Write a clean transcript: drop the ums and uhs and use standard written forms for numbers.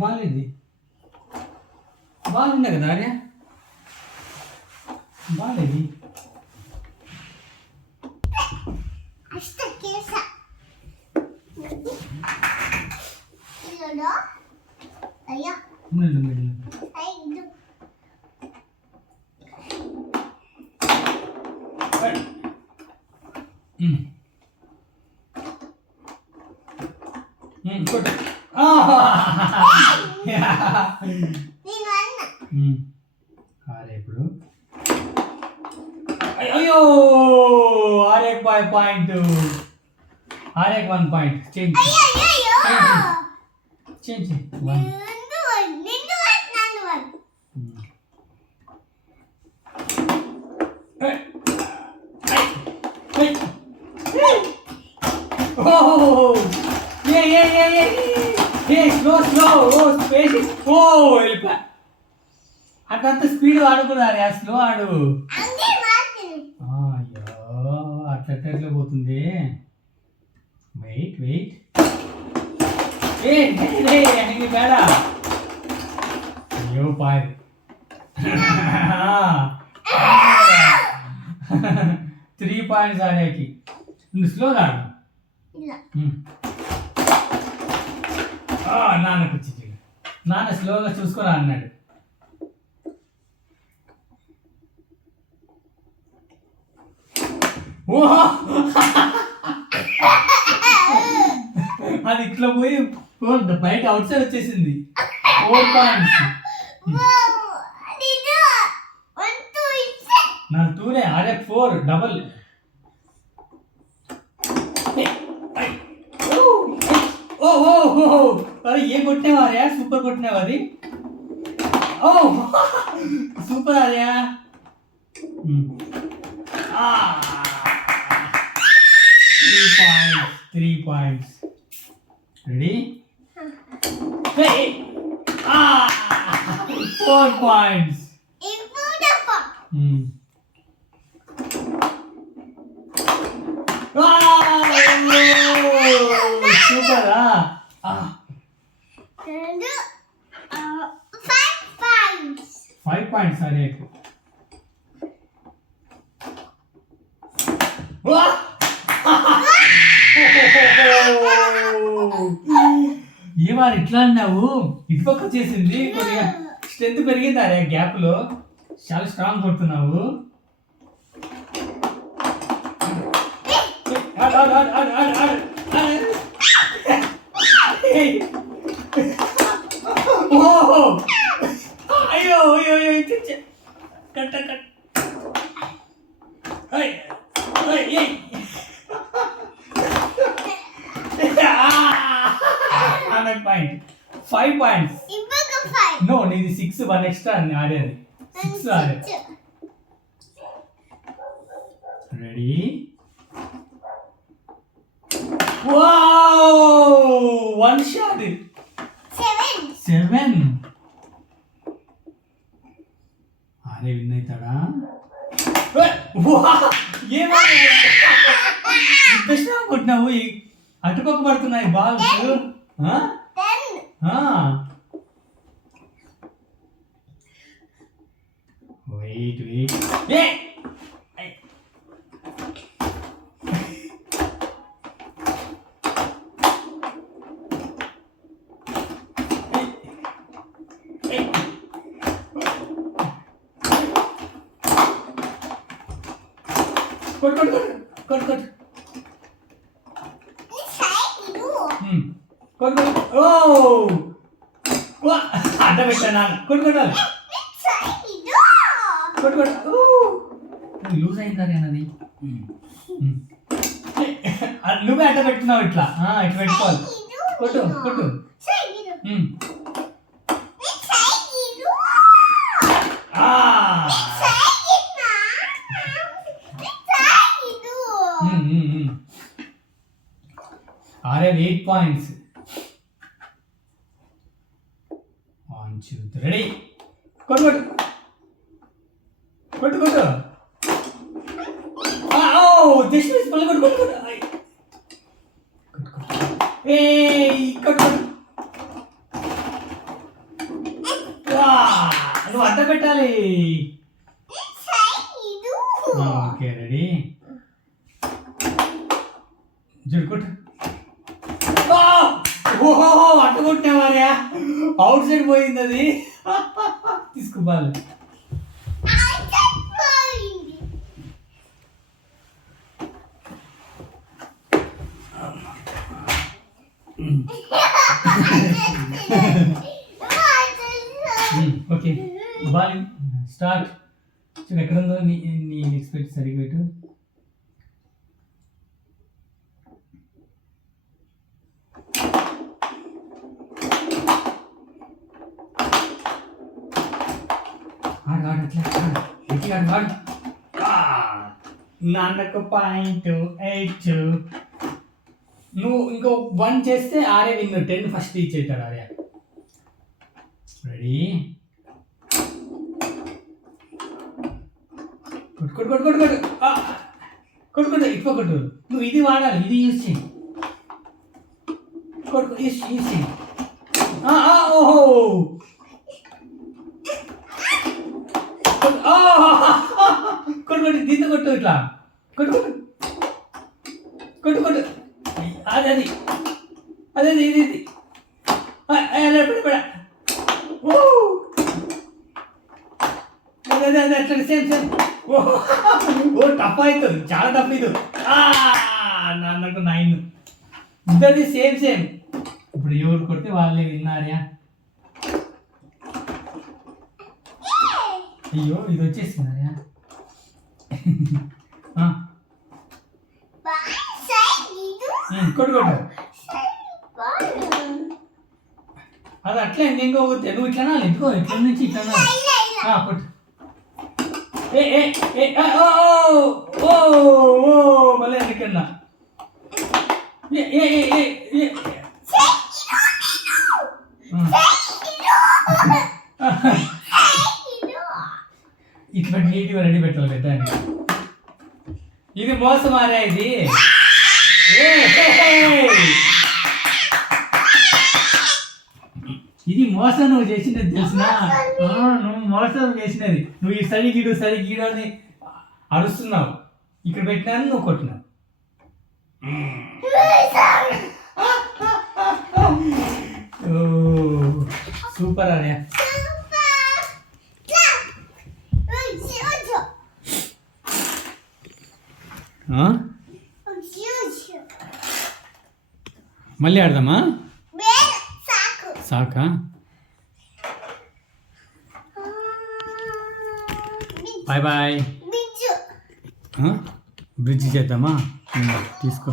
బాగాలేదు బాగుండే కదా ఆర్య బాగాలేదు కొట్టు ఆరే ఇప్పుడు అయ్యో ఆరే పాయింట్ ఆరే 1 పాయింట్ చేంజ్ చేంజ్ అట్లంత స్పీడ్ ఆడుకున్నారు స్లో ఆడు అయ్యో అట్లా పోతుంది వెయిట్ బేడా అయ్యో పాయ్ 3 పాయింట్స్ ఆడేకి నువ్వు స్లో ఆడు నాన్నకు వచ్చి నాన్న స్లోగా చూసుకొని అన్నాడు ఓహో అది ఇట్లా పోయి బయట అవుట్ సైడ్ వచ్చేసింది 4 పాయింట్స్ నా టూనే ఆర్ఏ 4 డబల్ అరే ఏం కొట్టినావు ఆర్యా సూపర్ కొట్టినావు అది ఓ super Arya 3 points ready 4 points సూపరా 5 పాయింట్స్ అరే ఏమారు ఇట్లా అన్నావు ఇటుపక్క చేసింది కొద్దిగా స్ట్రెంత్ పెరిగింది అరే గ్యాప్ లో చాలా స్ట్రాంగ్ కొడుతున్నావు అయ్యో కట్ట పాయింట్ 5 పాయింట్స్ నో నీది 6 1 ఎక్స్ట్రా ఆడేది 6 ఆడే రెడీ వన్ షాట్ 7 ఆరే విన్ అవుతాడా కొట్టినావు అటుపక్క పడుతున్నాయి బాల్స్ వెయిట్ కొట్టు అడ్డ పెట్టాను కొట్టాలి లూజ్ అయిందా అది నువ్వే అడ్డ పెట్టున్నావు ఇట్లా ఇట్లా పెట్టుకోవాలి కొట్టు ఆరే 8 పాయింట్స్ 1 2 రెడీ కొట్టు జస్ట్ మిస్ కొట్టు ఓకే రెడీ జుడుకుంటా ఓహో అట్టుకుంటున్నావారా అవుట్ సైడ్ పోయింది అది తీసుకోవాలి ఓకే బాల్ స్టార్ట్ చూడు ఎక్కడ ఉందో నీ ఎక్స్పెక్ట్ సరిగ్గా పెట్టు ఆడు అట్లా ఆడు నాన్నకు పాయింట్ 8 నువ్వు ఇంకో 1 చేస్తే ఆరే విన్ను 10 ఫస్ట్ రీచ్ అవుతాడు ఆర్య రెడీ కొట్టు ఇప్పకొట్టు నువ్వు ఇది వాడాలి ఇది యూజ్ చేయి కొట్టు యూజ్ చేయి ఓహో కొట్టు దీన్ని కొట్టు ఇట్లా కొట్టు అదే ఇది అదే అట్లా సేమ్ ఓ టఫ్ అవుతుంది చాలా టఫ్ ఇది నాకు 9 ఇద్దరిది సేమ్ ఇప్పుడు ఎవరు కొడితే వాళ్ళే విన్నారా అయ్యో ఇది వచ్చేసిందా కొట్టు అది అట్లా ఇంకోతే నువ్వు ఇట్లా ఎందుకో ఇట్లా నుంచి ఇట్లా కొట్టు మళ్ళీ ఎందుకన్నా ఇట్లా నీట్గా రెడీ పెట్టాలి దాన్ని ఇది మోసం ఆరా ఇది ఇది మోసం నువ్వు చేసినది తెలిసినా నువ్వు మోసం చేసినది నువ్వు ఈ సరి గీడు అని అరుస్తున్నావు ఇక్కడ పెట్టినాను నువ్వు కొట్టినావు సూపర్ అనే మళ్ళీ ఆడదామా సాకా బాయ్ బ్రిడ్జ్ చేద్దామా తీసుకో